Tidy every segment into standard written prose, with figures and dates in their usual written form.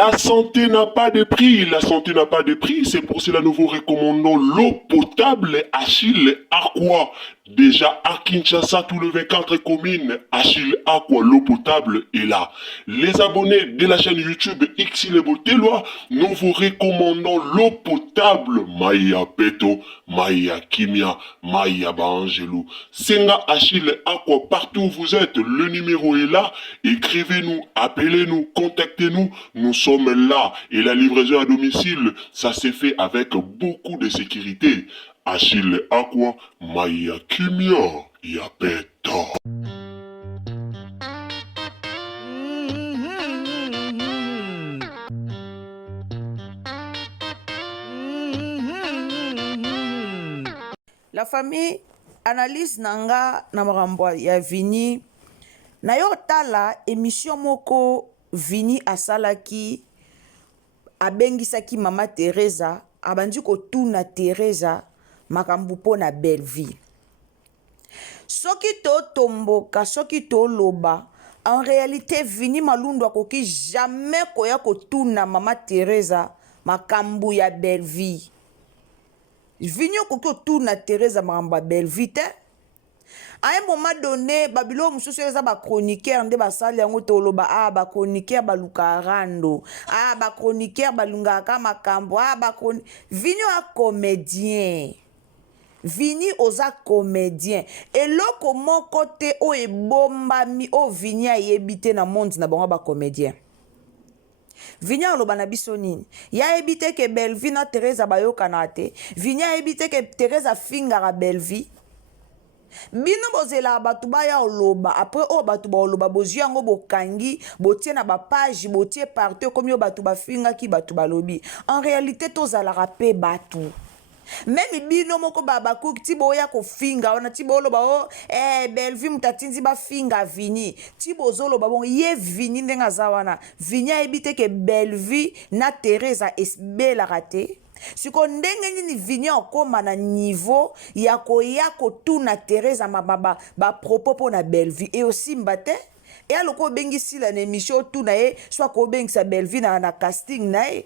La santé n'a pas de prix, la santé n'a pas de prix, c'est pour cela que nous vous recommandons l'eau potable Achille Aqua. Déjà à Kinshasa, tout le 24 communes, Achille Aqua, l'eau potable est là. Les abonnés de la chaîne YouTube Xile Botelwa, nous vous recommandons l'eau potable Maya Peto, Maya Kimia, Maya Bangelou. Senga Achille Aqua, partout où vous êtes, le numéro est là. Écrivez-nous, appelez-nous, contactez-nous. Nous sommes là et la livraison à domicile, ça s'est fait avec beaucoup de sécurité. Achille Aqua, Maya Kimia, Yapeta. La famille analyse nanga na makambo ya Vini na yo tala émission moko Vini asalaki abengisaki mama Teresa abandi kotuna Teresa makambo po na Belleville. Soki to tomboka, soki to loba, en réalité Vini Malundu akoki jamais koya kotuna mama Teresa makambo ya Belleville. Vini akoki kotuna Teresa makambo ya Belleville te. À un moment donné, Babylone mususu eza ba chroniqueur nde basali yango toloba ba chroniqueur baluka rando, ba chroniqueur balungaka makambo, ba Vini a comédien. Vini oza comédien. Et loko moko te o ebombami o Vini a yebite na monde na bango ba comédien. Vini aloba na biso nini? Ya ebite ke Belleville na Teresa bayokana te. Vini a ebite ke Teresa fingara Belleville. Bino bozela batu baya oloba après o batu ba oloba bozwi yango bokangi botie na ba page botie partout comme yo batu ba finga ki batu balobi en réalité tozala rapé batu même bino moko baba kuki ti boya ko finga ona ti boloba o Belleville mutatinzi ba finga Vini ti bozoloba bon ye Vini ndenga zawana Vini a ebite ke Belleville na Teresa esbela raté. Siko ndenge nini Vini okoma na niveau ya koya kotuna Teresa mababa ba propos po na Belleville et aussi mbate et aloko bengisi la émission tout na ye soit ko bengisa Belleville na casting na ye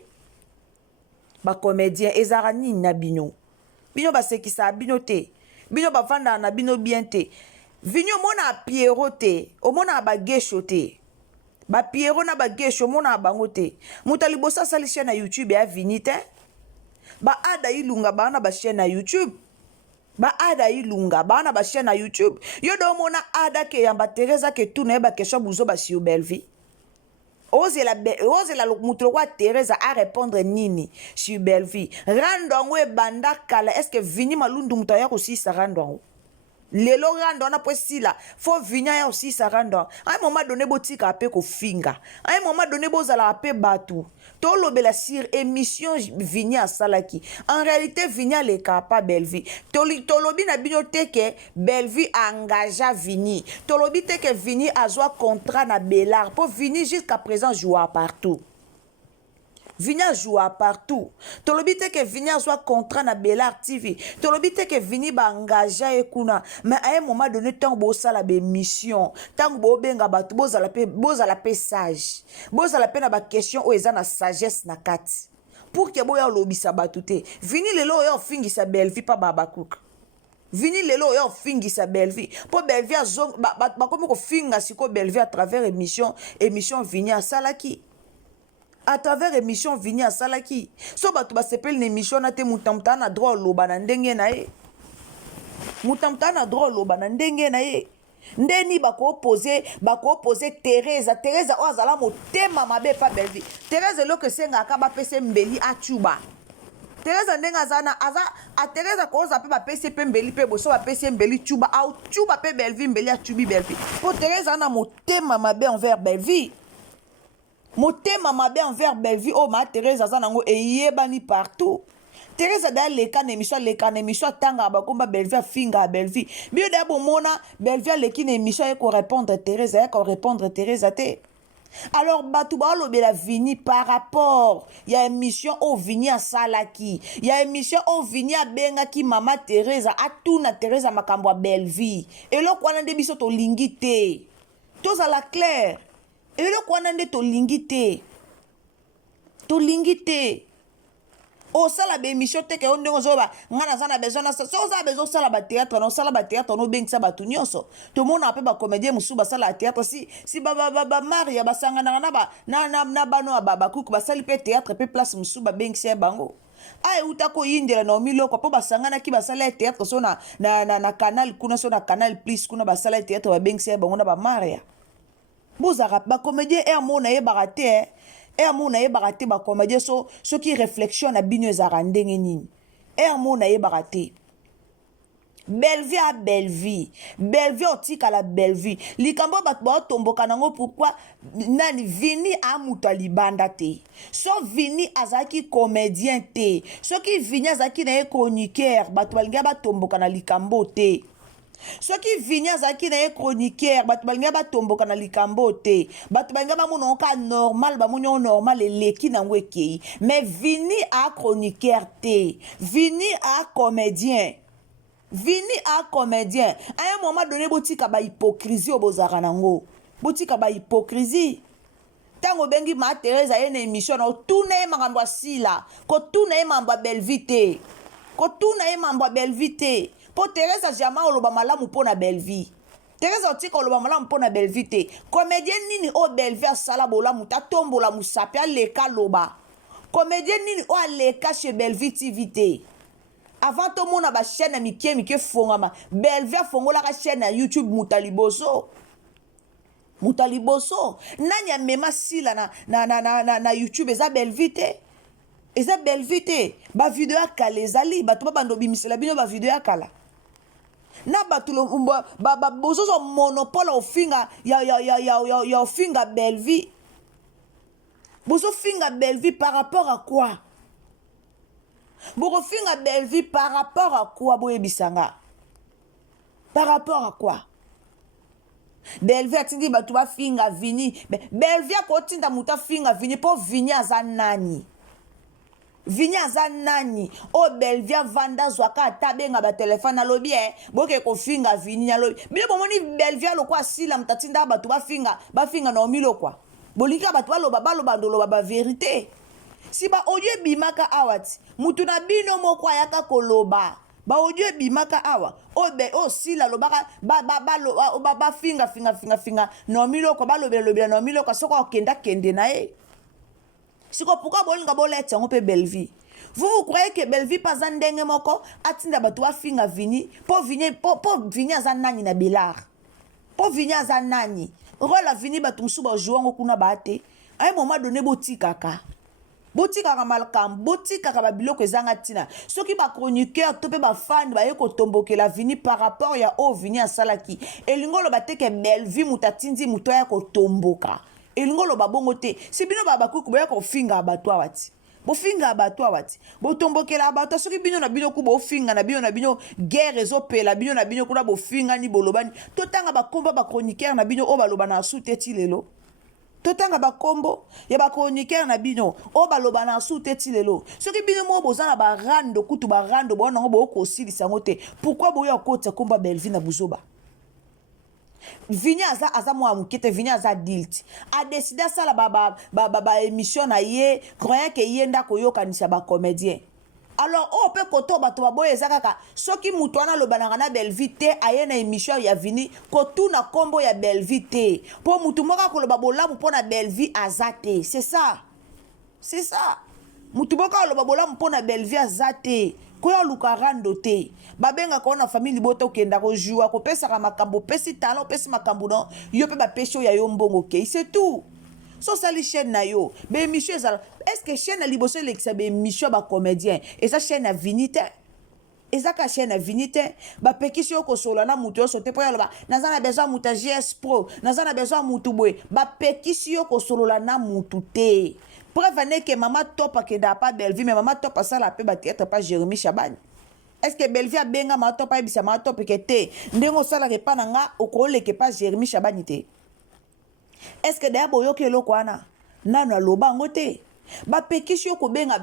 ba comédien ezara nini na bino ba sekisa bino te bino ba vanda na bino bien te Vini omona Pierrot te omona ba gesho te ba Pierrot na ba gesho omona bango te mutali bosa sali chaîne na YouTube ya Vini te. Ba ada ilunga bana ba chaîne na YouTube. Ba ada ilunga bana ba chaîne na YouTube. Yo do mona ada ke yamba Teresa ke tout na ba question buzo ba si Belleville. Ose la mutlo kwa Teresa a répondre nini si Belleville. Rando ngwe banda kala est-ce que Vini Malundu mutaya ko si sa rando. Lelo rando na posila faut Vini ya aussi sa rando. À un moment donné botika ape ko finga. À un moment donné bozala ape batu. Tolo bela sur émission Vini a salaki. En réalité Vini a le capa Belleville. Tolobi na bino teke Belleville engagea Vini. Tolobi teke Vini a joa contrat na Bellard. Pour Vini jusqu'à présent jouer partout. Vini a joué partout. Tolobi te que Vini a joué contrat na Bellard TV. Tolobi te que Vini ba engagé ekuna. Mais à un moment donné, tant bo sala be mission, tant bo benga batu bo la pe sage. Bo la pe na ba question o eza na sagesse na kati. Pour que bo ya lobi sa batute. Vini lelo yo fingi sa Belleville pa baba cook. Vini lelo yo fingi sa Belleville. Po Belleville a zong ba comme ko finga siko Belleville à travers émission Vini a salaki. À travers émission Vini a salaki. So batu ba sepel na émission na te mutamta na droit loba na ndenge na ye. Mutamta na droit loba na ndenge na ye. Ndeni bako opposer Teresa o azala motema mabe pa Belleville. Teresa lo que senga ka ba pese mbeli a chuba. Teresa ndenga zana aza a Teresa ko za pe ba pese pe mbeli pe bo so ba pese mbeli chuba a chuba pe Belleville mbeli a chubi Belleville. Po Teresa na motema mabe envers Belleville. Motema mabe envers Belleville oh ma Teresa zanango eyebani partout. Teresa da leka na émission tanga ba komba Belleville finga Belleville. Bio da bo mona Belleville leki na émission e ko répondre Teresa te. Alors batu ba lobela Vini par rapport ya émission au Vini a salaki. Ya émission au Vini a benga ki mama Teresa atuna Teresa makambo a Belleville. Et lo kwa nde biso to lingite. Toza la claire. Et le quoi nande to lingite. tolingi te osala bémission te ke yo ndenge ozoyoba nga naza na besoin na so oza na besoin osala batéâtre na osala batéâtre na obengisa bato nyonso tomonaka mpe bacomédien mosusu basala ya théâtre si bamaria basanganaka na bano ya bakuku basali mpe théâtre mpe place mosusu babengisa ye bango euta koyindela na omiloko mpo basanganaki basala ya théâtre so na canal kuna so na canal plus kuna basala ya théâtre babengisa ye bango na bamaria bozaka bacomédien emo nayebaka te emo nayebaka te bacomédien soki réflexion na bino ezalaka ndenge nini emo nayebaka te belle vie a belle vie otikala belle vie likambo bato baotomboka nango pourquoi nani Vini amutu libanda te so Vini azalaki comédien te soki Vini azalaki na ye chroniqueur bato balingi batomboka na likambo te soki Vini azalaki na ye chroniqueur bato balingi batomboka na likambo te bato balingi bamona oka normal bamoni o normal eleki nango ekei mais Vini a chroniqueur te Vini a comédien Vini a comédien à un moment donné botika ba hypocrisie obozaka nango botika ba hypocrisie tango bengi ma Teresa ye na émission na tuna ye makambo asila ko tuna ye mambo belle vie ko tuna ye mambo belle vie po Teresa jamais oloba malamu pona belle vie Teresa otika oloba malamu pona belle vie comédien nini o belle vie asala bolamu ta tombola musapi aleka loba comédien nini o aleka chez belle vie TV avant tout le monde a chaîne mike fongama belle vie fongolaka chaîne na YouTube mutaliboso nani ya mema sila na YouTube eza belle vie ba vidéo akala ezali bato babando bimisela bino ba vidéo akala na bato ba bozozo monopole ofinga ya ofinga belle vie bozo finga belle vie par rapport à quoi Bokofinga belle vie par rapport à quoi boyebisanga? Par rapport à quoi? Belle vie atindi batu ba finga Vini. Belle vie akotinda muta finga Vini po Vini azanani. Vini azanani. O belle vie vanda zwaka tabenga ba téléphone na lobby boke ko finga Vini na lobby. Bile bomoni belle vie lokwa sila mutatinda batu ba finga na omilo kwa. Bolika batu baloba ndolo ba vérité. Si ba audio bimaka awati mutu na bino moko ayaka koloba ba audio bimaka awa o sila lobaka ba finga no miloko ba lobela no miloko soko kende na e siko pourquoi bolinga boleta ngo pe belle vie vous croyez que belle vie pas ndenge moko atinda batu ba finga Vini po Vini azanani na bilar po Vini azanani rola Vini batu msuba jouango kuna bate à un moment donné botikaka botikaka malkam botikaka babiloko ezanga tina soki ba chroniqueur to pe ba fan ba yeko tombokela Vini par rapport ya o Vini asalaki elingolo bateke belle vie mutatindi muto ya ko tomboka elingolo babongo te si bino bakuku ba yeko finga abatwa wati bofinga abatwa wati botombokela abatwa soki bino na bino ku bofinga na bino guerre ezopela bino na bino kuna bofinga ni bolobani totanga bakomba ba chroniqueur na bino o baloba na suteti lelo totanga bakombo ya ba chroniqueur na bino o baloba na suteti lelo soki bino mo bozana ba rando kutu ba rando bona ngo boko silisa ngote pourquoi boya kota komba belle vie na buzoba Vini aza mo mukete Vini aza adult a décidé sala ba émission na ye croyant que yenda koyokanisa ba comédien alors on peut koto bato baboye ezakaka soki mutu wana lobananga na belle vie te aye na émission ya Vini kotuna kombo ya belle vie te po mutu moka koloba bolamu pona belle vie azate c'est ça mutu moka koloba bolamu pona belle vie azate koya luka rando te babenga ko na famille boto kenda ko joua ko pesa ka makambo pesi talent pesi makambo no yo pe ba pesho ya yo mbongo ke c'est tout so sali chaîne na yo be émission est-ce que chaîne na liboso lekisa be émission ba comédien et ça chaîne na Vinité ezaka chaîne na Vinité ba pekisi yo ko solo na mutu yo sote po yaloba nazana besoin muta GS Pro nazana besoin mutu boy ba pekisi yo ko solo na mutu te preuve n'est que maman top que da pas belle vie mais maman top ça la peut battre pas Jérémy Chaban est-ce que belle vie a benga maman top bisa maman top que te ndengo sala ke pananga okole ke pas Jérémy Chaban te est-ce que d'abord yo ke lokwana nana loba ngote ba pekisi yo ko benga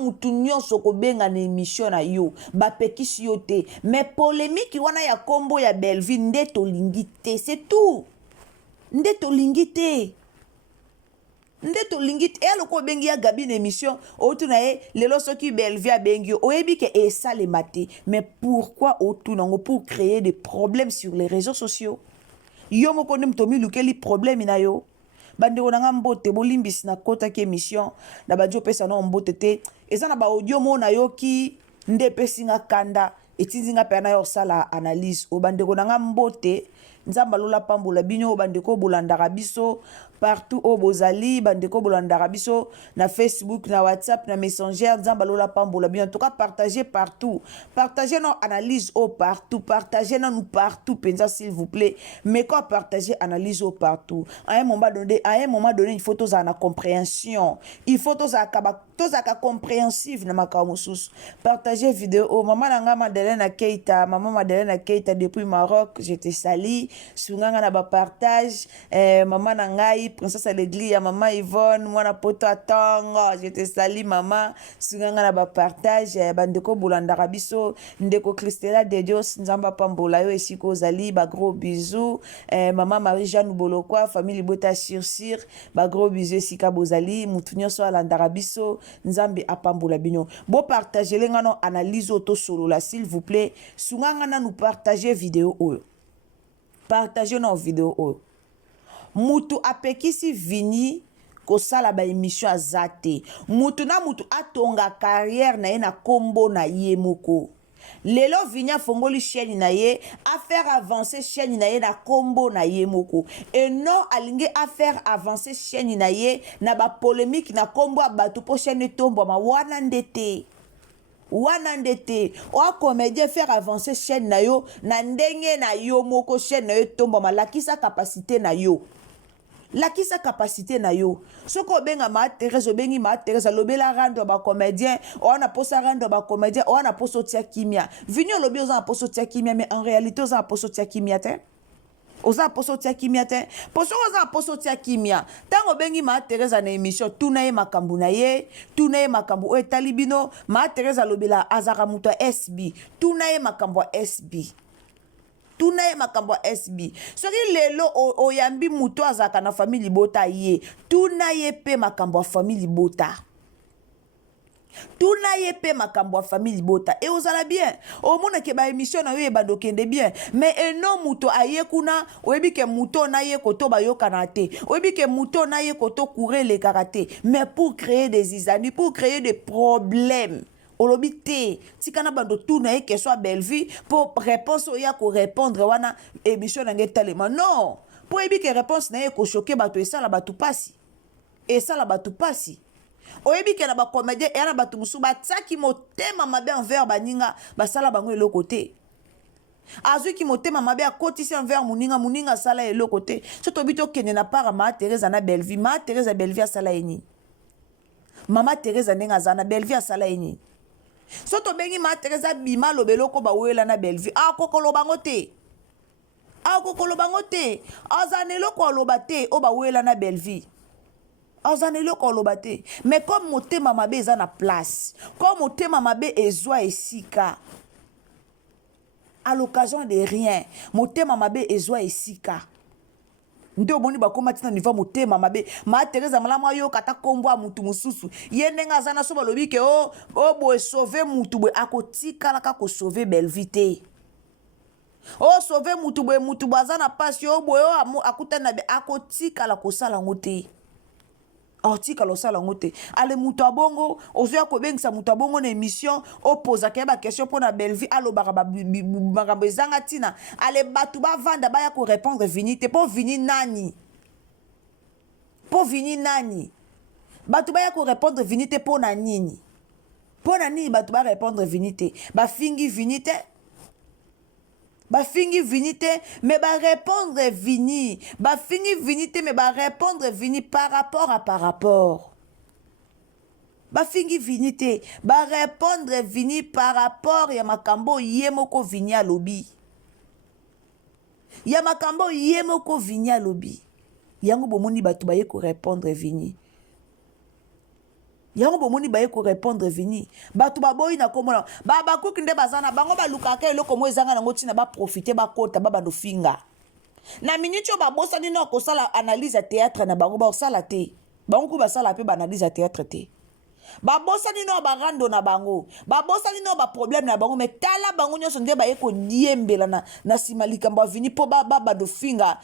mutu nyonso ko benga na émission na yo ba pekisi yo te mais polémique wana ya kombo ya belle vie ndeto lingite c'est tout ndeto lingite nde tolingi te eloko obengi ya gabi na émission otuna ye lelo soki belvi abengi yo oyebi ke esalema te. Mais pourquoi otuna yango? Pour créer des problèmes sur les réseaux sociaux. Yo moko nde moto milukeli problème na yo. Bandeko na nga mbote bolimbisi na kotaki émission na badio pesa na mbote te eza na ba audio mo na yoki nde pesi nga kanda etindi nga pe na yo sala analyse o bandeko na nga mbote nzamba lola pambola bino bandeko bolandaka biso partout au bozali bandeko bolandaka biso na Facebook na WhatsApp na Messenger nzamba lola pambola bino en tout cas partagez partout partagez nos analyses au partout partagez nous partout penza s'il vous plaît mais quand partager analyse au partout à un moment donné il faut tous en compréhension il faut tous à compréhensif na makamusus partager vidéo maman nanga Madeleine Keita maman Madeleine Keita depuis Maroc je te salue sunganga na ba partage maman nangai princesse Aleglia maman Yvonne mwana poto atongo je te salue maman sunganga na ba partage bandeko bolandaka biso ndeko Christella de Dios nzamba pambola yo esiko zali ba gros bisous maman Marie-Jeanne Bolokwa famille Bota Sirsir ba gros bisous esika bozali mutu nyonso alandaka biso nzambe apambola bino bo partager lenga no analyse auto solo la s'il vous plaît sunganga na nous partager vidéo oyo partagez nos vidéos. Mutu apekisi vini kosala ba émission azate. Mutu na mutu atonga carrière na ye na kombo na ye moko. Lelo vinya fongoli chaîne na ye a faire avancer chaîne na ye na kombo na ye moko. Et non alinge a faire avancer chaîne na ye na ba polémique na kombo abatu po chaîne tombo ma wana ndete. Wanandete o comédien faire avancer chaîne na yo na ndenge na yo moko chaîne na yo tomba malakisa capacité na yo lakisa capacité na yo soko benga ma Thérèse bengi ma Thérèse lobela rando ba comédien o na posa rando ba comédien o na poso tia kimia vinyo lobi oza poso tia kimia mais en réalité oza poso tia kimia te oza poso tia kimia te poso oza poso tia kimia tango bengi ma Teresa na émission tuna ye makambu na ye tuna ye makambu o talibino ma Teresa lobela azaka muto SB tuna ye makambu SB tuna ye makambu SB soki lelo oyambi muto azaka na famille bota ye tuna ye pe makambu famille bota tuna ye pe makambo famille bota et ozala bien o mona ke ba émission na yo e bandokende bien mais eno muto aye kuna oyebi ke muto na ye koto ba yokana te oyebi ke muto na ye koto courir les karaté mais pour créer des isani pour créer des problèmes olobi te tikana bando tuna ye que soit belle vie pour réponse ya ko répondre wana émission na ngetalema non pour oyebi ke réponse na ye ko choquer bato esala bato pasi esala bato pasi oyebi ke na ba comédien et na bato musu batiaki motema mabe envers baninga basala bango eloko te azwiki motema mabe akotisi envers muninga sala eloko te so tobi tokende na para ma Teresa na Bellevie ma Teresa Bellevie asala eni mama Teresa ndenge aza na Bellevie asala eni so tobengi ma Teresa bima lobeloko bawela na Bellevie akokolo bango te azana eloko aloba te o bawela na Bellevie azanelo kolobate mais comme motema mabe eza na place comme motema mabe ezwa esika à l'occasion de rien motema mabe ezwa esika nde omoni bakoma tina niveau motema mabe ma Teresa malamu ayo kata kombo mutu mususu ye ndenge aza na so balobi ke o boye sauver mutu boye akotikala ka ko sauver Bellevie te o sauver mutu boye aza na pasi o boye akutana be akotikala kosala ngo te article losala ngote ale muto abongo ozoya ko bengisa muto abongo na émission opoza ke ba question pour na Bellevie alobaka ba bezanga tina ale batu ba vanda ba ya ko répondre vinité pour vini nani batu ba ya ko répondre vinité pour na nini batu ba répondre vinité ba fingi vinité bafingi vinité mais ba répondre vini bafingi vinité mais ba répondre vini par rapport bafingi vinité ba répondre vini par rapport ya makambo yemoko vini alobi yango bomoni batu baye ko répondre vini yango bomoni baye ko répondre vini batu baboyi na komona bakuki nde bazana bango balukaka eloko mo ezanga nango tina ba profiter bakota babando finga na minute yo babosani na kosala analyse ya théâtre na bango ba osala te bango ku basala pe banalise ya théâtre te babosani no barando na bango babosani no baproblème na bango mais tala bango nyonso nde baye kodiembela na nsima likambo ya vini mpo babando finga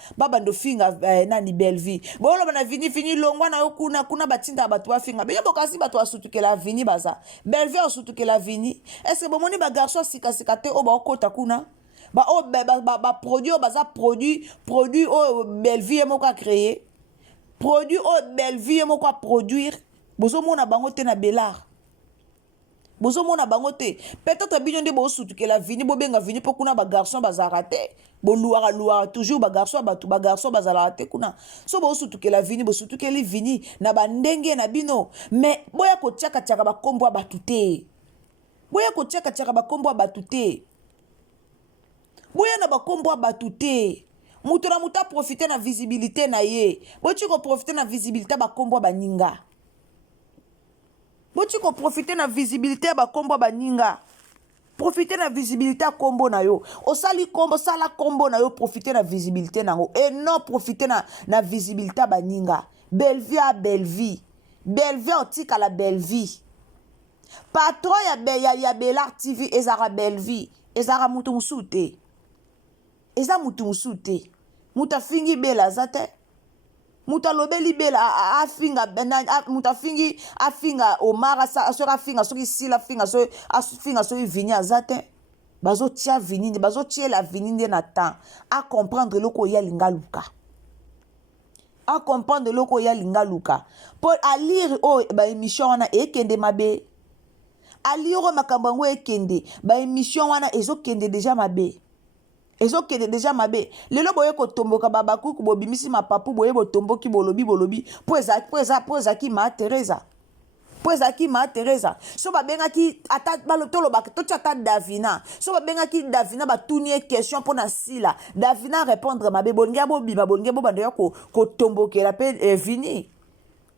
nani Belleville boloba na vini longwa na yo kuna batinda bato bafinga beyo bokasi bato basutukela vini baza Belleville asutukela vini est-ce que bomoni bagarçon asikasika te oyo baokota kuna baproduit oyo baza produit oyo Belleville moko acréé produit oyo Belleville moko aproduire bozomona bango te na Belard bozomona bango te peut-être bino nde bosutukela vini bobenga vini mpo kuna bagarçon bazalaka te boluaka toujours bagarçon bazalaka te kuna so bosutukela vini bosutukeli vini na bandenge na bino mais boya kotiaka bakombo ya bato te boya kotiaka bakombo ya bato te boya na bakombo ya bato te mutu na mutu aprofite na visibilité na ye boti koprofite na visibilité bakombo ya baninga boti koprofite na visibilité ya bakombo ya baninga profite na visibilité ya kombo na yo osali kombo sala kombo na yo profite na visibilité nango et non profite na visibilité ya baninga Belleville a Belleville otikala Belleville patron ya Belard TV ezara Belleville ezara mutu musu te eza mutu musu te mutu afingi bela aza te mutu alobeli bela mutu afinga omara soki afinga soki sila afinga soki vini aza te bazotia vini nde bazotiela vini nde na temps acomprendre eloko oyo alinga luka acomprendre eloko oyo alinga luka mpo alire oyo baémission wana ekende mabe alire oyo makambo yango ekende baémission wana ezokende deja mabe lelo boye kotomboka babakuku bobimisi mapapu boye botomboki bolobi po ezaki ma Teresa so babengaki ata tolobaka toti ata Davina so babengaki Davina batuni ye question mpo na sila Davina répondre mabe bolingi bobima bolingi bobanda kotombokela mpe vini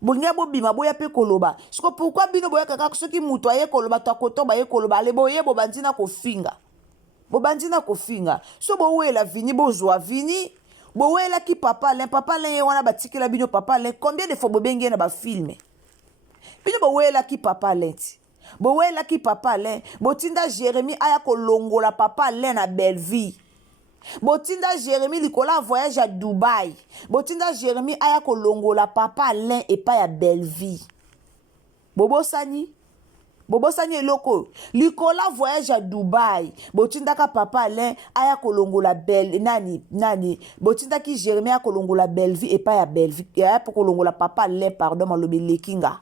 bolingi bobima boya mpe koloba siko pourquoi bino boyaka kaka soki mutu aye koloba to akotoba ye koloba ale boye bobandi na kofinga so bowela vini bozwa vini bowelaki papa Alain ye wana batikela bino papa Alain combien de fois bobenge na bafilme bino bowelaki papa Alain botinda Jérémie aya kolongola papa Alain na Belleville botinda Jérémie likola voyage à Dubaï botinda Jérémie aya kolongola papa Alain epai ya Belleville bobosani eloko likola voyage à Dubaï botindaka papa Alain aya kolongola nani botindaki Jérémie aya kolongola Belleville epai ya Belleville aya kolongola papa Alain pardon malobi lekinga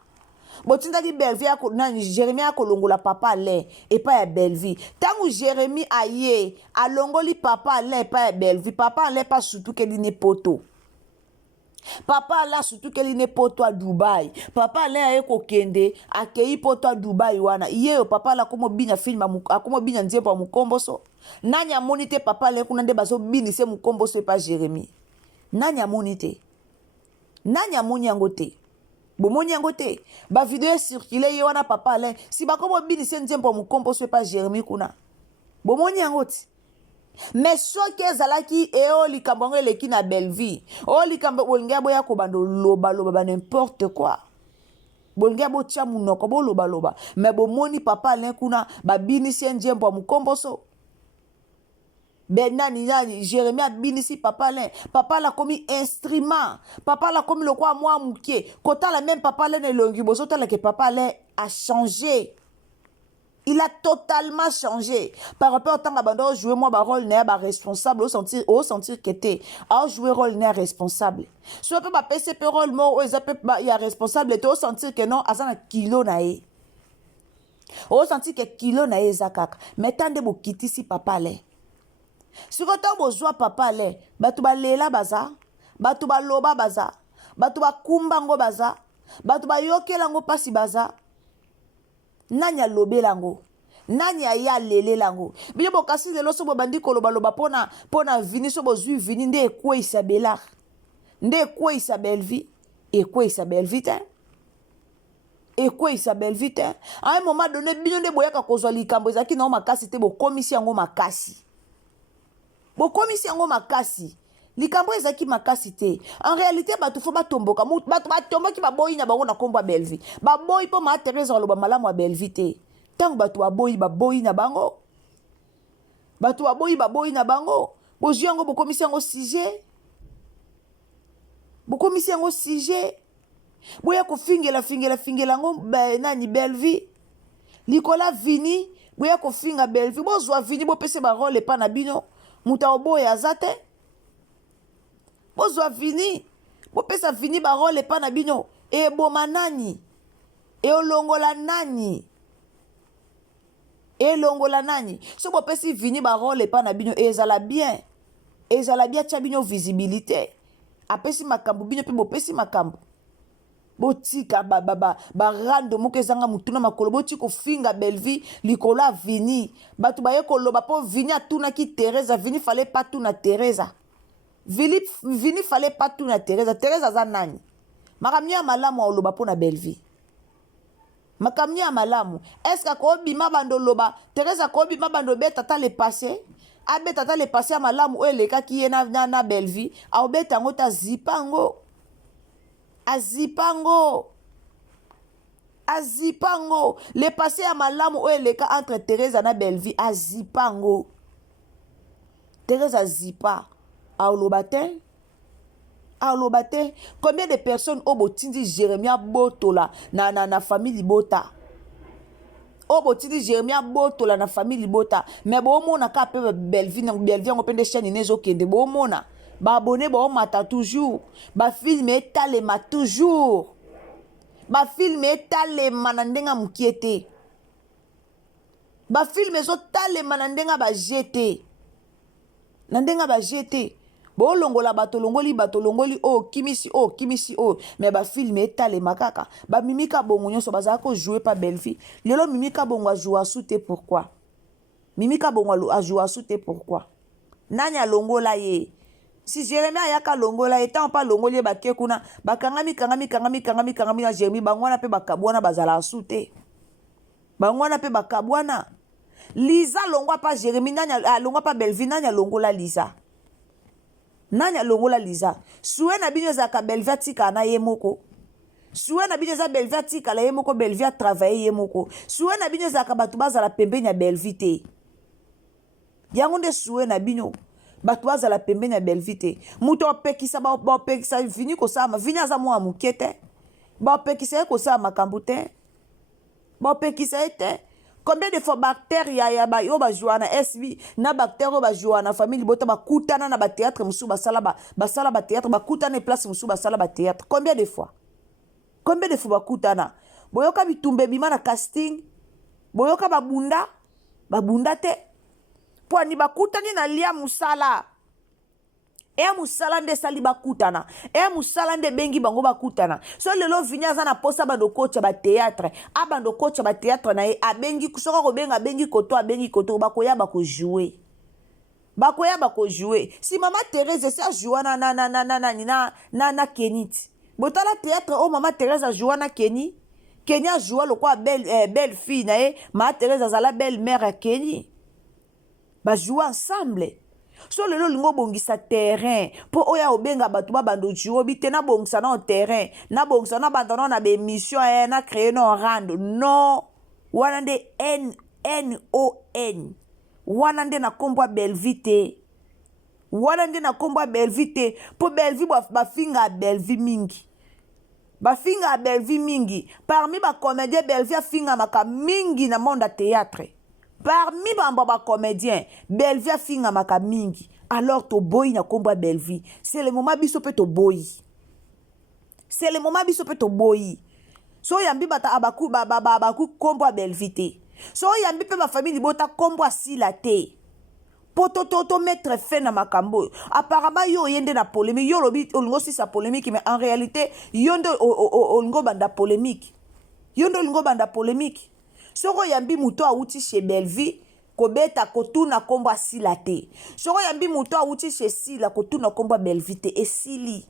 botindaki Jérémie aya kolongola papa Alain epai ya Belleville tangu Jérémie aye alongoli papa Alain epai ya Belleville papa Alain pa surtout keli ne poto papa là surtout qu'elle n'est pas toi Dubaï papa là eko kende akei po toi Dubaï wana yeyo papa là komo binya film akomo binya nzembo ya mukomboso nanya monite papa là kuna nde bazo binise mukomboso pa Jérémie nanya monite nanya moni yango te bomoni yango te ba vidéo circuler ye wana papa là si bakomo binise nzembo ya mukomboso pa Jérémie kuna bomoni yango te mais soki ezalaki eo likambo yango eleki na Belleville o likambo bolingi boya kobanda loba ba n'importe quoi bolingi botia munoko boloba mais bomoni papa Alain kuna babinisi nzembo ya mukomboso nani Jérémie abinisi papa la komi instrument papa la komi lokwa mwa mukie kotala même papa Alain elongi bozotala ke papa Alain a changé. Il a totalement changé. Par rapport au temps que jouer moi rôle n'est pas responsable, au sentir que t'es à jouer rôle n'est responsable. Si on peut pas PCP rôle moi il y a responsable et au sentir que non, à ça kilo nae. Au sentir que kilo nae zakak. Mais tant de bo kiti si papa là. Si quand on besoin papa là, batu ba lela baza, batu ba loba baza, batu ba kumbango baza, batu ba yokelango pasi baza. Nanya lobe lango nanya ya lele lango biyo bokasi lelo so bobandi koloba pona vini so bozwi vini nde ekweisa Belard nde ekweisa Belleville ekweisa Belleville à un moment donné bino nde boyaka kozwa likambo ezaki na makasi te bokomisi yango makasi likambo ezaki makasi te. En réalité bato fo batomboka bato batomboki baboyi na bango na kombo ya Belle Vie. Baboyi po ma Teresa aloba malamu ya Belle Vie te. Tango bato baboyi na bango. Bato baboyi na bango. Bozwi yango bokomisi yango sujet. Bokomisi yango sujet. Boya kofingela ngo nani Belle Vie. Likola Vini boya kofinga Belle Vie. Bozwa Vini bopese ba role pa na bino. Muta oboya azate. Bozwa Vini bopesa Vini ba role pa na bino. E boma nani? E olongola nani? E longola nani? So bopesi Vini ba role pa na bino ezala bien. Ezala bien tia bino visibilité. Apesi makambo bino pe bopesi makambo. Botika rando moko ezanga mutuna makolo boti kofinga Belle Vie likola Vini. Batu baye koloba po Vini atunaki Teresa. Vini fallait pas tuna Teresa. Vini fallait pas tuna Teresa. Teresa za nani? Makamnya ya malamu oloba po na Belle Vie. Makamnya ya malamu. Est-ce que ko bima bando loba Teresa ko bima bando beta ta le passé? Abeta ta le passé ya malamu o eleka ki ye na Belle Vie. A obeta ngo ta zipango. Azipango. Le passé à malamu o eleka entre Teresa na Belle Vie. Azipango. Teresa zipa. Aolobate. Combien de personnes au botindi Jérémia Botola na famille Bota. Au botindi Jérémia Botola na famille Bota. Mais bon mona ka pe Belle Vie on pende chaîne nezo kende bon mona. Ba abonné ba mata toujours. Ba film etalema toujours. Ba film etalema na ndenga mukiete. Ba film ezo talema na ndenga ba jeté. Na ndenga ba jeté. Bo longola bato longoli kimisi mais ba film etalema kaka. Ba mimika bongo nyonso bazaka ko jouer pa Belle Vie. Lelo mimika bongo a jouer sous pourquoi? Mimika bongo a jouer sous pourquoi? Nanya longola ye. Si Jérémie ayaka longola étant pas longoli baké kuna bakangami na Jérémie bangwana pe bakabwana bazala soute. Bangwana pe bakabwana. Lisa longwa pa Jérémie nanya longwa pa Belle Vie nanya longola Lisa. Nanya longola Lisa. Suwe na binyo za ka Belle Vie tika na yemoko. Suwe na binyo za Belle Vie tika la yemoko Belle Vie travailler yemoko. Suwe na binyo za ka batu bazala pembeni ya Belle Vie te. Yango nde suwe na binyo. Batu bazala pembeni ya Belle Vie te. Muto opekisa ba opekisa Vini kosama Vini aza mwa mukete. Ba opekisa kosama makambo te. Ba opekisa ete. Combien de fois bactéries ya ba yo ba joana SB na bactéries ba joana famille Bota ba kutana na ba théâtre musu ba sala ba théâtre ba kutana place musu ba sala ba théâtre. Combien de fois ba kutana. Boyoka bitumbe bima na casting. Boyoka babunda te. Pwani bakutani na lia musala. Musala nde sali bakutana. Musala nde bengi bango bakutana. So lelo Vini aza na posa bando coach ba théâtre. Abando coach ba théâtre na ye abengi kusoko ko benga abengi koto bakoya bako jouer. Si mama Thérèse sa joua na Kenit. Botala théâtre o mama Thérèse a joua na Kenny. Kenny a joua le quoi belle fille na ye. Ma Thérèse a la belle mère à Kenny. Ba jouer ensemble. So lelo lingo bongisa terrain po oya obenga batu ba bando juro bite na bongisa na terrain na bongisa na bandona na be mission na créer no rando no wana nde NON wana nde na kombo Belle Vie te wana nde na kombo Belle Vie te po Belle Vie ba finga Belle Vie mingi bafinga Belle Vie mingi parmi ba comédien Belle Vie finga maka mingi na monde théâtre. Parmi ba comédiens, Belle Vie finga maka mingi. Alors to boy na komba Belle Vie. C'est le moment biso pe to boy. So yambi bata abaku abaku komba Belle Vie te. So yambi pe ma famille bota komba sila te. Poto to mettre fin na makambo. Apparemment yo yende na polémique. Yo lobi olingo si sa polémique mais en réalité yondo olingo banda polémique. Soko yambi muto auti chez Belle Vie kobeta kotuna komba sila te. Soko yambi muto auti chez sila kotuna komba Belle Vie te esili.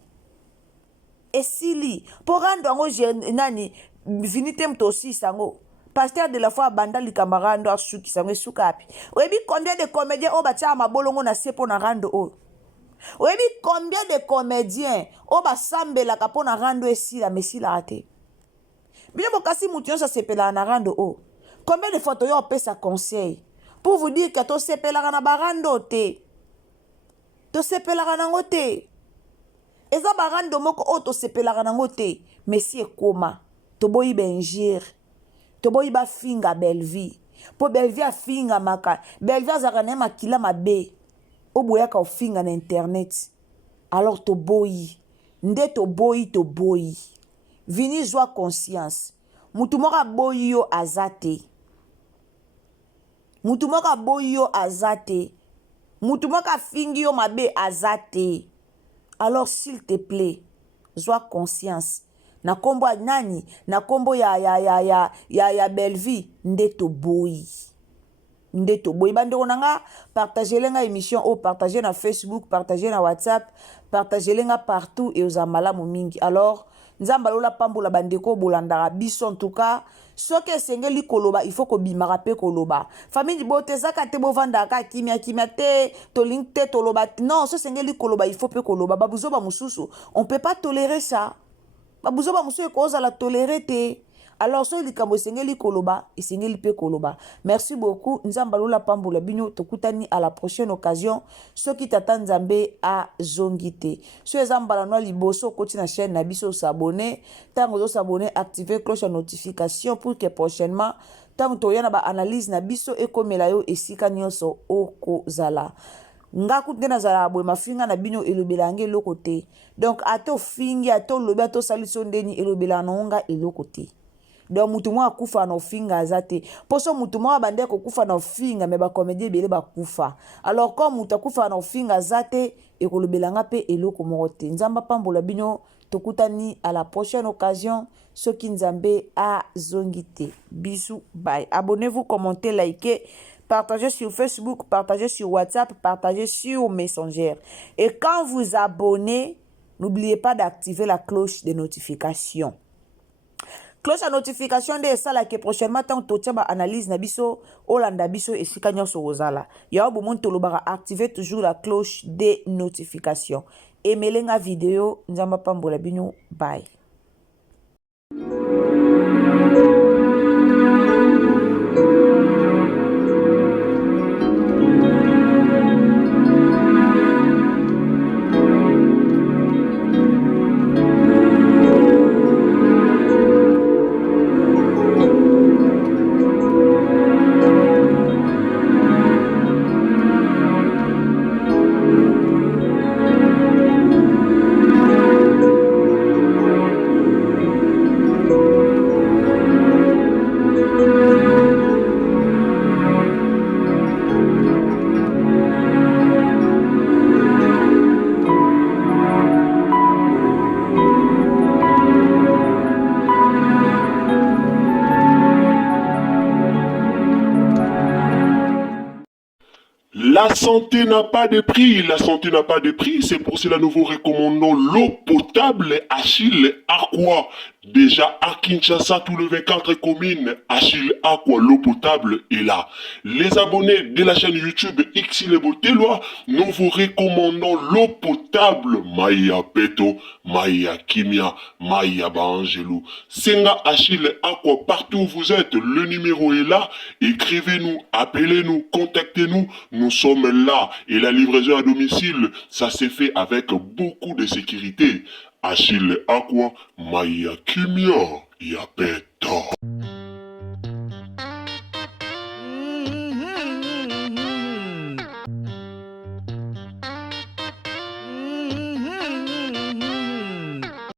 Pour rendre ngo nani vinite mtosi sango. Pasteur de la foi banda likambarando asuki sango sukapi. Oyebi combien de comédiens o batia mabolongo na sepo na rando o. Oyebi combien de comédiens o basambelaka mpo na rando esila mesilaka te. Bino bokasi mutu nyonso asepelaka na rando o. Combien de fois toyo opesa conseil pour vous dire que tosepelaka na barando te. Tosepelaka nango te. Eza barando moko o tosepelaka nango te. Mesi ekoma. Toboyi benjir. Toboyi bafinga Belleville. Po Belleville afinga maka. Belleville azaka na makila mabe. Oboyaka ofinga na internet. Alors toboyi. Nde toboyi. Vini joie conscience. Mutu moko aboyi yo azate. Mutu moko aboyi yo azate. Mutu moko afingi yo mabe azate. Alors s'il te plaît, joie conscience. Na kombo ya nani? Na kombo ya Belleville. Nde toboyi. Nde toboyi. Bandeko nanga, partagez lenga émission ou partagez na Facebook, partagez na WhatsApp, partagez lenga partout et aux amalamu mingi. Alors, nzamba lola pambola bandeko bolandara biso en tout cas. Soki esengeli koloba, il faut ko bimaka pe koloba. Famille bote zaka te bovanda ka kimia te, toling te toloba. Non, so esengeli koloba, il faut pe koloba. Babuzo ba mususu, on peut pas tolérer ça. Babuzo ba mususu ekoza la tolérer te. Alors, so likambo esengeli koloba, esengeli pe koloba. Merci beaucoup. Nzamba lola pambola bino tokutani à la prochaine occasion. Soki tata nzambe a zongite. So ezambala no liboso koti na chaîne na biso s'abonner. Tango zo s'abonner, activer cloche de notification pour que prochainement tango toya na ba analyse na biso ekomela yo esika nyonso okozala. Ngaku ndena zala abwe mafinga na bino elobela nge eloko te. Donc ato fingi ato lobi ato saliso ndeni elobela nonga eloko te. Donc mutu mwa kufa na ofinga azate. Poso mutu mwa bande ko kufa na ofinga me ba comédie bele ba kufa. Alors comme mutu kufa na ofinga azate ekolobelanga pe eloko moko te. Nzamba pambola bino tokutani à la prochaine occasion. Soki nzambe a zongite. Bisous, bye. Abonnez-vous, commentez, likez, partagez sur Facebook, partagez sur WhatsApp, partagez sur Messenger. Et quand vous abonnez, n'oubliez pas d'activer la cloche de notification. Cloche à notification de ça là que prochainement tant to tia ba analyse na biso Olanda biso et sika nyonso ozala. Ya bo mon tolobara activer toujours la cloche de notification. Aimez la vidéo nzamba pambola bino bye. La santé n'a pas de prix, la santé n'a pas de prix, c'est pour cela que nous vous recommandons l'eau potable Achille Aqua. Déjà à Kinshasa, tous les 24 communes, Achille Aqua, l'eau potable est là. Les abonnés de la chaîne YouTube Xile Boteloa, nous vous recommandons l'eau potable Maya Peto, Maya Kimia, Maya Bangelou. Senga Achille Aqua, partout où vous êtes, le numéro est là. Écrivez-nous, appelez-nous, contactez-nous. Nous sommes là et la livraison à domicile, ça s'est fait avec beaucoup de sécurité. Achille Aqua, Maya Kimia, Yapeto.